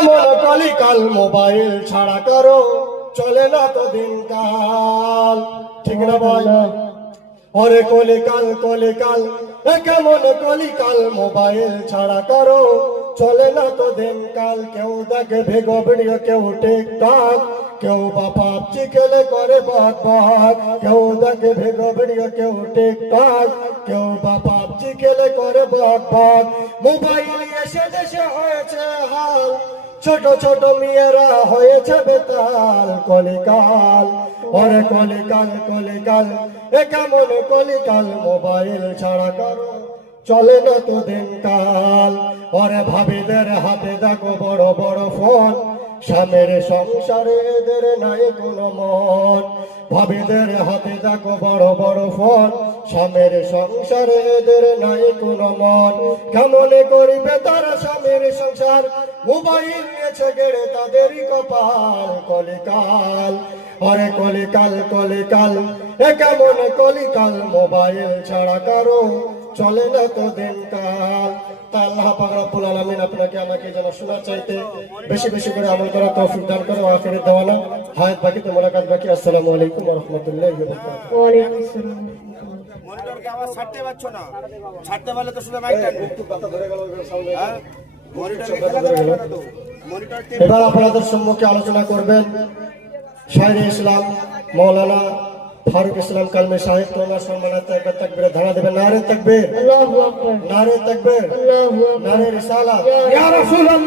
কেমন কলিকাল মোবাইল ছাড়া করো চলে না তো দিনকাল ঠিক না ভাই ওরে কলিকাল কলিকাল কেমন কলিকাল মোবাইল ছাড়া করো চলে না তো দিনকাল কেউ দেখে ভেগো ভিডিও কেউ টিকটক কেউ বা পাবজি খেলে করে বক বক কেউ দেখে ভেগো ভিডিও কেউ টিকটক কেউ বা পাবজি খেলে করে বক বক মোবাইল এসে দেশে হয়েছে হাল ছোট ছোট মেয়েরা হয়েছে বেতাল কলিকাল ওরে কলিকাল কলিকাল কেমন কলিকাল মোবাইল ছাড়া করো চলে না তো দিনকাল ওরে ভাবিদের হাতে দেখো বড় বড় ফোন স্বামীর সংসারে এদের নাই কোনো মন ভাবিদের হাতে দেখো বড় বড় ফোন স্বামীর সংসারে এদের নাই কোনো মন কেমন করিবে তারা স্বামীর সংসার মোবাইল নিয়েছে গেড়ে তাদেরই কপাল কলিকাল ওরে কলিকাল কলিকাল কেমন কলিকাল মোবাইল ছাড়া কারো চলে না তো দিনকাল তা আল্লাহ পাক রব্বুল আলামিন আপনাকে আমাকে যেন শোনা চাইতে বেশি বেশি করে আমল করার তৌফিক দান করে আখিরাত দেওয়ানা হায়াত বাকি তো মোলাকাত বাকি আসসালামু আলাইকুম ওয়া রাহমাতুল্লাহি ওয়া বারাকাতুহু ওয়া আলাইকুম আসসালাম মনিটর কে আওয়াজ ছাড়তে পারছ না ছাড়তে পারলে তো শুধু মাইকটা একটু কথা ধরে গেল সামনে মনিটর কে খেলা যাবে না তো মনিটর কে এবার আপনাদের সম্মুখে আলোচনা করবেন শায়রে ইসলাম মাওলানা ফারুক ইসলাম কালমে সাহেব তোমরা সম্মানিত একবার তাকবীরে ধারা দেবেন নারে তাকবীর আল্লাহু আকবার নারে তাকবীর আল্লাহু আকবার নারে রিসালাত ইয়া রাসূলুল্লাহ।